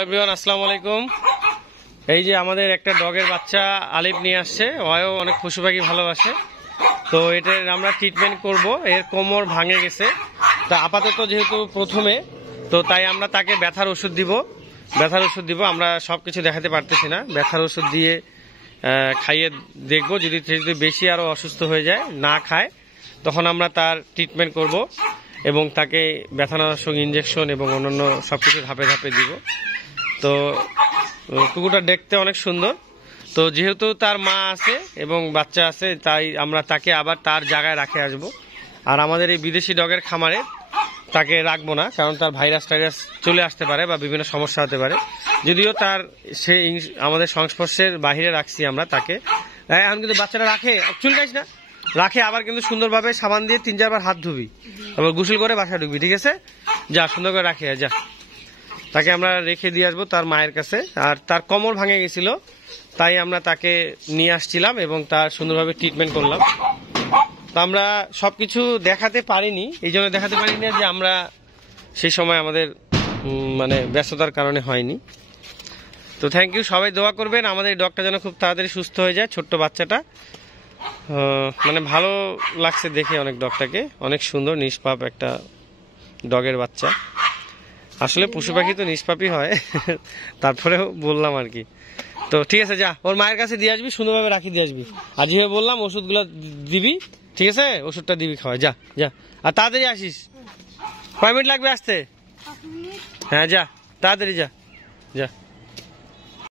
Everyone আসসালামু আলাইকুম। এই যে আমাদের একটা ডগের বাচ্চা আলিফ নিয়ে আসছে, ওও অনেক পশু পাখি ভালোবাসে। তো এটার আমরা ট্রিটমেন্ট করব। এর কোমর ভাঙে গেছে, তা আপাতত যেহেতু প্রথমে, তো তাই আমরা তাকে ব্যথার ওষুধ দিব। আমরা সবকিছু দেখাতে পারতেছি না, ব্যথার ওষুধ দিয়ে খাইয়ে দেখবো। যদি বেশি আরো অসুস্থ হয়ে যায়, না খায়, তখন আমরা তার ট্রিটমেন্ট করব এবং তাকে ব্যথানাশক ইঞ্জেকশন এবং অন্যান্য সবকিছু ধাপে ধাপে দিব। তো কুকুরটা দেখতে অনেক সুন্দর। তো যেহেতু তার মা আছে এবং বাচ্চা আছে, তাই আমরা তাকে আবার তার জায়গায় রাখে আসব। আর আমাদের এই বিদেশি ডগের খামারে তাকে রাখবো না, কারণ তার ভাইরাস টাইরাস চলে আসতে পারে বা বিভিন্ন সমস্যা হতে পারে। যদিও তার সে আমাদের সংস্পর্শের বাহিরে রাখছি আমরা তাকে। এখন কিন্তু বাচ্চাটা রাখে, চুলকাইস না, রাখে আবার কিন্তু সুন্দরভাবে সাবান দিয়ে 3-4 বার হাত ধুবি, আবার গোসল করে বাসায় ঢুকবি, ঠিক আছে? যা, সুন্দর করে রাখে যা। তাকে আমরা রেখে দিয়ে আসবো তার মায়ের কাছে। আর তার কোমর ভাঙে গেছিল, তাই আমরা তাকে নিয়ে আসছিলাম এবং তার সুন্দরভাবে ট্রিটমেন্ট করলাম। তো আমরা সবকিছু দেখাতে পারিনি, এই জন্য দেখাতে পারিনি যে আমরা সেই সময় আমাদের মানে ব্যস্ততার কারণে হয়নি। তো থ্যাংক ইউ, সবাই দোয়া করবেন আমাদের এই ডগটা যেন খুব তাড়াতাড়ি সুস্থ হয়ে যায়। ছোট্ট বাচ্চাটা মানে ভালো লাগছে দেখে, অনেক ডগটাকে, অনেক সুন্দর নিষ্পাপ একটা ডগের বাচ্চা। আসলে পশু পাখি তো নিষ্পাপই হয়, তারপরেও বললাম আর কি। তো ঠিক আছে, যা ওর মায়ের কাছে দিয়ে আসবি, সুন্দরভাবে রাখি দিয়ে আসবি। আর যেভাবে বললাম ওষুধগুলো দিবি, ঠিক আছে? ওষুধটা দিবি, খাওয়া, যা যা। আর তাড়াতাড়ি আসিস। কয় মিনিট লাগবে আসতে? হ্যাঁ, যা তাড়াতাড়ি, যা যা।